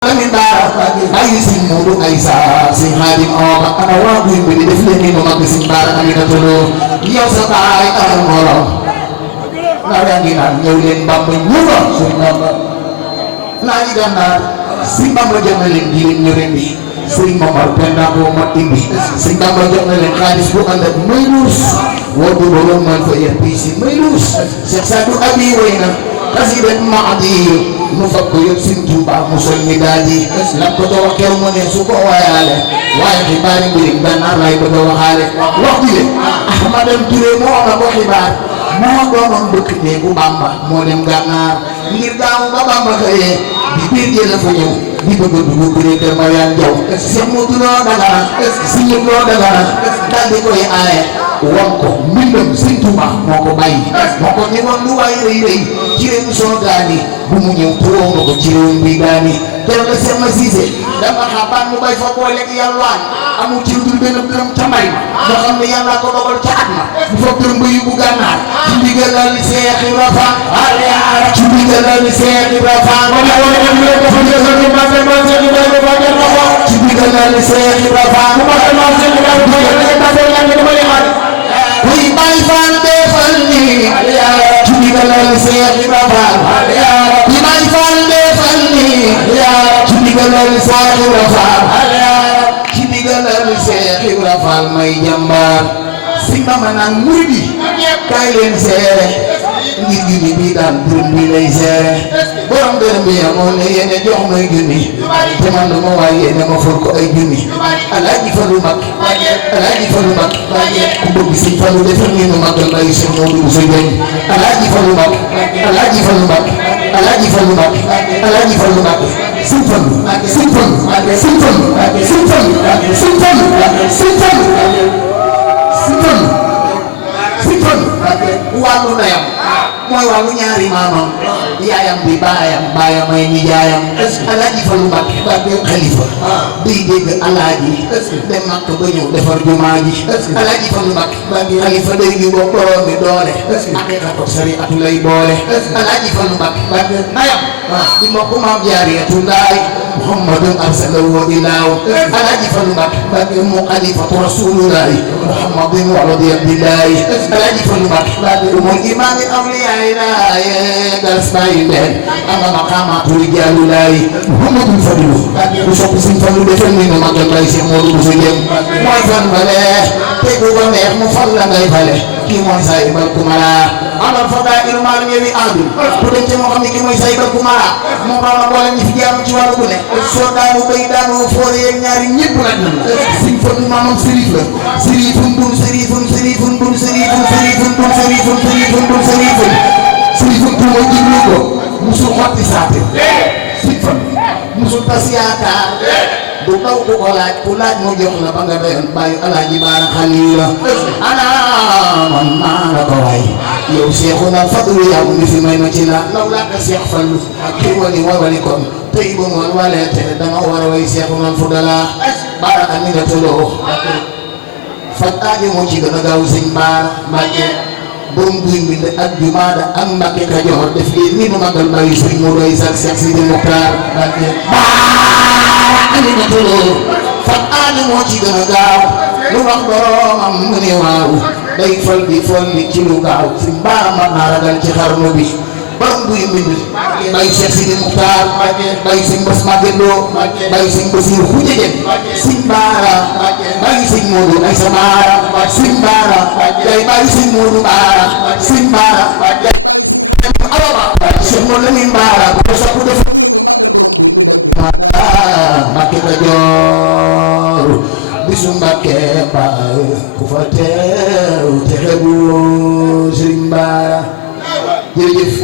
Lamin Bara ay Sëñ Moodu Aysa Sëñ Xaadim Awa ana waa guy bi di def leen ni mu mag Sëñ Bara Aminata Lo yow sa baay ana morom naa yaa ngi naan ñëw leen Bamba ñu fa Sëñ Bamba naa yi gànnaar Sëñ Bamba jox na leen jirim ñu ren bi Sëñ Momar Penda boo ma indi Sëñ Bamba jox na leen xaalis bu ànd ak may luus woo du borom man fa yar bii si may luus Cheikh Sadou Abi woy na xasida Mahdi mu fab ko yëpp Sëñ Tuuba mu sol mi daal di lam ko doon wax kew mu ne su ko waayaale waaye xibaari mbirim gànnaar lay bëgg a waxaale wax ji le Ahmadam Touré moo ma ko xibaar moo doonoon bëkk néegu Bamba moo dem gànnaar ngir gaamu ba Bamba xëyee di biir jëla fa ñëw di bëgg a dugg bu dee kër Mariane Jaw Seex Moodu Lo Dagana Sëñ Lo Dagana daal di koy aaye wan ko mbindam Sëñ Tuuba moo ko bàyyi moo ko ni woon lu waay rëy rëy ci réew soo gaani bu mu ñëw tuwoo nga ko ci réew mi gaani teew la Seex Ma Siise dama xabaat mu bay fa boole ak yalwaan amul ci lu dul benn dërëm ca mbay ma nga xam ne yàlla ko dogal ca at ma bu fa dërëm ba yóbbu gànnaar ci ndigalal Seex Ibra Faal ci ndigalal Seex Ibra Faal ci ndigalal Seex Ibra Faal kuy bay faal defal ni ci ndigalal Seex Ibra Faal kuy bay faal defal ni ci ndigalal Seex Ibra Faal ci ndigalal Seex Ibra Faal may jàmbaar Sëñ Bamba naan murid yi kaay leen seere ngir junni bi daan dërëm bi lay seere borom dërëm bi amoon na yéene jox may junni te man lu ma waay yéene ma for ko ay junni Alaaji Fallu mag Alaaji Fallu mag ku bëgg Sëñ Fallu defal ni nu magal bay Sëñ Moodu Bousso Dieng Alaaji Fallu mag Alaaji Fallu mag Alaaji Fallu mag Alaaji Fallu mag Sëñ Fallu Sëñ Fallu Sëñ Fallu Sëñ Fallu Sëñ Fallu Sëñ Fallu Sëñ Fallu wàllu ndeyam mooy wàllu ñaari maamam yaayam bi baayam ay nijaayam Alaaji Fallu Mbàkke xalifa day dégg alaaji dem Makka ba ñëw defar jumaa ji Alaaji Fallu Mbàkke xalifa day gi boo borom bi doole aqiiqatu sariatu lay boole Alaaji Fallu Mbàkke ndeyam di mbokk maam Jaariyatu Laay Muhammadun arsalahu ilaahu Alaaji Fallu Mbàkke mu xalifatu rasuulullaahi Muhammadun waladi abdillaahi Alaaji Fallu Mbàkke mooy imaami awliyaa gas bayi ben ama maqamatu rijalulahi Muhammadul Fadilu ku sopp Sëñ Fallu defal ni ma magal bay Sëñ Moodu Bousso Dieng mooy fan bale te ku ko neex mu fal la ngay fale kii mooy Saybal Kumara amal fada il mal ngewi adul bu dem ci moo xam ne kii mooy Saybal Kumara moo raw na boole ñi fi jaamu ci wàllu bu ne soo daanu bay daanu foore yeeg ñaari ñëpp nag na Sëñ Fallu maamam sërif la sërifun bun sërifun sërifun bun sërifun sërifun bun sërifun sërifun bun sërifun sërifun tuuma jiglu ko musul xotti saate Sëñ Fallu musul tas yaakaar du daw du ko laaj ku laaj mu jox la ba nga doyoon bàyyi Alaaji Baara Xaliila ana man maa la ko waay yow Seexuna Fadlu yaa mu fi may ma ci la law laa ka Seex Fallu kii wali wali kon tey bu mu walee te dama war a way Seexuna Fudala Baara Aminata Lo faj aajo moo ci gën a gaaw Sëñ Baara Mbàkke borom guy mbind ak jumaada ak Mbàkke Kajoor def lii nii nu magal bàyyi Sëñ Moodu Aysa Seex Sidi Muxtaar Mbàkke Aminata Lo faj aajo moo ci gën a gaaw lu wax boromam mu ne waaw day fal di folli ci lu gaaw Sëñ Baara man naa ragal ci xarnu bi borom guy mbind bàyyi Seex Sidi Muxtaar bàyyi Sëñ Bass Maguette Lo bàyyi Sëñ Basiru Xuja Jeng Sëñ Baara bàyyi Sëñ Moodu Aysa Baara Sëñ Baara day bàyyi Sëñ Moodu Baara Sëñ Baara Sëñ Moodu Lamin Baara bu ko sopp def Mbàkke Kajoor bisu Mbàkke baay ku fa teew te xebu Sëñ Baara jërëjëf